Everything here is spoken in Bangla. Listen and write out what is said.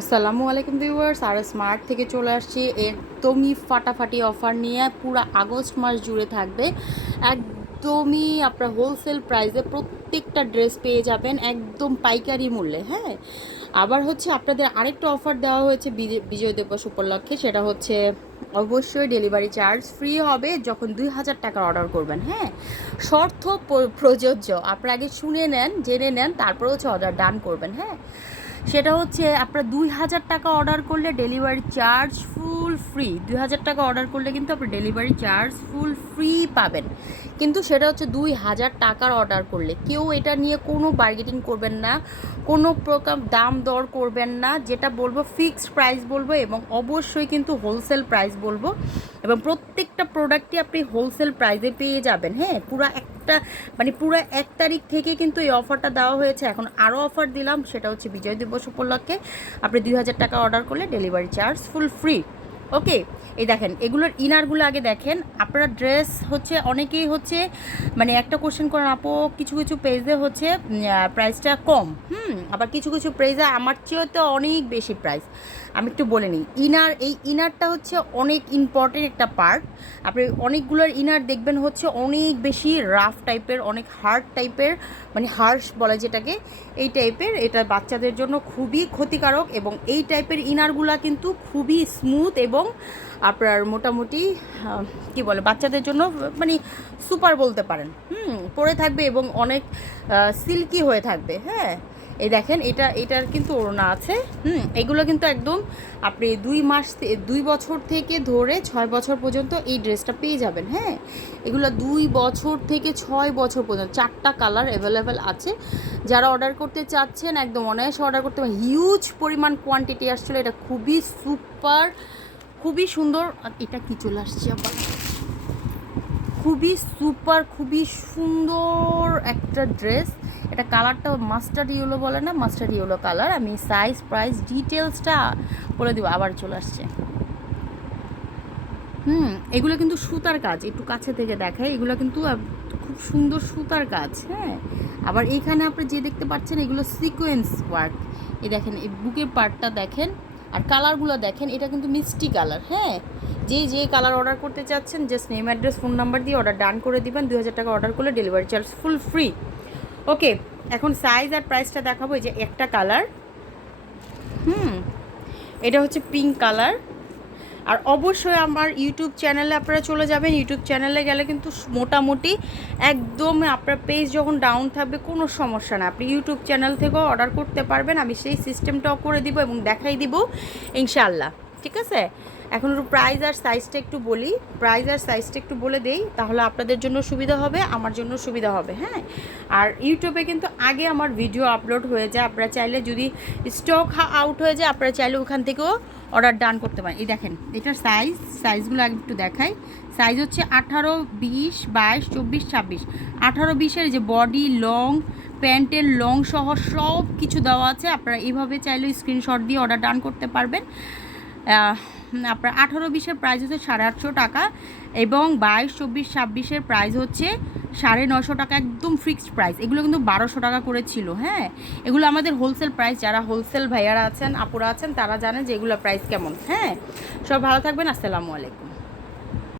আসসালামু আলাইকুম ভিউয়ার্স, আর স্মার্ট থেকে চলে আসছি একদমই ফাটাফাটি অফার নিয়ে। পুরো আগস্ট মাস জুড়ে থাকবে একদমই আপনার হোলসেল প্রাইসে প্রত্যেকটা ড্রেস পেয়ে যাবেন একদম পাইকারি মূল্যে। হ্যাঁ, আবার হচ্ছে আপনাদের আরেকটা অফার দেওয়া হয়েছে বিজয় দিবস উপলক্ষে, সেটা হচ্ছে অবশ্যই ডেলিভারি চার্জ ফ্রি হবে যখন 2000 টাকার অর্ডার করবেন। হ্যাঁ, শর্ত প্রযোজ্য, আপনারা আগে শুনে নেন, জেনে নেন, তারপর হচ্ছে অর্ডার ডান করবেন। হ্যাঁ, সেটা হচ্ছে আপনার 2000 টাকা অর্ডার করলে ডেলিভারি চার্জ ফুল ফ্রি। 2000 টাকা অর্ডার করলে কিন্তু আপনি ডেলিভারি চার্জ ফুল ফ্রি পাবেন, কিন্তু সেটা হচ্ছে 2000 টাকার অর্ডার করলে। কেউ এটা নিয়ে কোনো বার্গেনিং করবেন না, কোনো প্রকার দাম দর করবেন না। যেটা বলবো ফিক্সড প্রাইস বলবো, এবং অবশ্যই কিন্তু হোলসেল প্রাইস বলবো, এবং প্রত্যেকটা প্রোডাক্টই আপনি হোলসেল প্রাইসে পেয়ে যাবেন। হ্যাঁ, পুরো 1 তারিখ থেকে কিন্তু এই অফারটা দেওয়া হয়েছে। এখন আরও অফার দিলাম, সেটা হচ্ছে বিজয় দিবস উপলক্ষে আপনি 2000 টাকা অর্ডার করলে ডেলিভারি চার্জ ফুল ফ্রি। ওকে, এই দেখেন এগুলোর ইনারগুলো আগে দেখেন। আপনারা ড্রেস হচ্ছে অনেকেই হচ্ছে মানে একটা কোশ্চেন করেন, আপু কিছু কিছু পেজে হচ্ছে প্রাইসটা কম, আবার কিছু কিছু পেজে আমার চেয়েও তো অনেক বেশি প্রাইস। আমি একটু বলে নিই, এই ইনারটা হচ্ছে অনেক ইম্পর্টেন্ট একটা পার্ট। আপনি অনেকগুলোর ইনার দেখবেন হচ্ছে অনেক বেশি রাফ টাইপের, অনেক হার্ড টাইপের, মানে হার্শ বলে যেটাকে, এই টাইপের। এটা বাচ্চাদের জন্য খুবই ক্ষতিকারক, এবং এই টাইপের ইনারগুলা কিন্তু খুবই স্মুথ এবং আপনার মোটামুটি কি বলে বাচ্চাদের জন্য মানে সুপার বলতে পারেন। পরে থাকবে এবং অনেক সিল্কি হয়ে থাকবে। হ্যাঁ, এই দেখেন এটার কিন্তু ওড়না আছে। এগুলো কিন্তু একদম আপনি 2 বছর থেকে ধরে 6 বছর পর্যন্ত এই ড্রেসটা পেয়ে যাবেন। হ্যাঁ, এগুলো 2 বছর থেকে 6 বছর পর্যন্ত 4টা কালার অ্যাভেলেবেল আছে। যারা অর্ডার করতে চাচ্ছেন একদম অনায়াসে অর্ডার করতে পারেন। হিউজ পরিমাণ কোয়ান্টিটি আসছিল, এটা খুবই সুপার, খুবই সুন্দর। এটা কি চলে আসছে আবার, খুবই সুপার, খুবই সুন্দর একটা ড্রেস। এটা কালারটা মাস্টার্ড ইয়েলো বলে না, মাস্টার্ড ইয়েলো কালার। আমি সাইজ প্রাইস ডিটেলসটা বলে দিব। আবার চলে আসছে। এগুলো কিন্তু সুতার কাজ, একটু কাছে থেকে দেখায়। এগুলো কিন্তু খুব সুন্দর সুতার কাজ। হ্যাঁ, আবার এইখানে আপনি যে দেখতে পাচ্ছেন এগুলো সিকোয়েন্স ওয়ার্ক। এই দেখেন, এই বুকের পার্টটা দেখেন, আর কালারগুলো দেখেন, এটা কিন্তু মিষ্টি কালার। হ্যাঁ, যে কালার অর্ডার করতে চাচ্ছেন just name address phone number দিয়ে অর্ডার ডান করে দিবেন। 2000 টাকা অর্ডার করলে ডেলিভারি চার্জ ফুল ফ্রি। ওকে, এখন সাইজ আর প্রাইসটা দেখাবো। এই যে একটা কালার, এটা হচ্ছে পিঙ্ক কালার। আর অবশ্যই আমার ইউটিউব চ্যানেলে আপনারা চলে যাবেন। ইউটিউব চ্যানেলে গেলে কিন্তু মোটামুটি একদম আপনার পেজ যখন ডাউন থাকবে কোনো সমস্যা না, আপনি ইউটিউব চ্যানেল থেকেও অর্ডার করতে পারবেন। আমি সেই সিস্টেমটাও করে দিব এবং দেখাই দিব ইনশাআল্লাহ। ঠিক আছে, এখন একটু প্রাইস আর সাইজটা একটু বলে দেই, তাহলে আপনাদের জন্য সুবিধা হবে, আমার জন্য সুবিধা হবে। হ্যাঁ, আর ইউটিউবে কিন্তু আগে আমার ভিডিও আপলোড হয়ে যায়। আপনারা চাইলে যদি স্টক আউট হয়ে যায়, আপনারা চাইলে ওখান থেকেও অর্ডার ডান করতে পারেন। এই দেখেন এটার সাইজগুলো আগে একটু দেখাই। সাইজ হচ্ছে 18, 20, 22, 24, 26। 18, 20-এর যে বডি লং, প্যান্টের লং সহ সব কিছু দেওয়া আছে। আপনারা এইভাবে চাইলে স্ক্রিনশট দিয়ে অর্ডার ডান করতে পারবেন। আপনার 18, 20-এর প্রাইস হচ্ছে 850 টাকা, এবং 22, 24, 26-এর প্রাইস হচ্ছে 950 টাকা, একদম ফিক্সড প্রাইস। এগুলো কিন্তু 1200 টাকা করে ছিল। হ্যাঁ, এগুলো আমাদের হোলসেল প্রাইস। যারা হোলসেল ভাইয়ারা আছেন, আপুরা আছেন, তারা জানেন যে এগুলোর প্রাইস কেমন। হ্যাঁ, সব ভালো থাকবেন। আসসালামু আলাইকুম।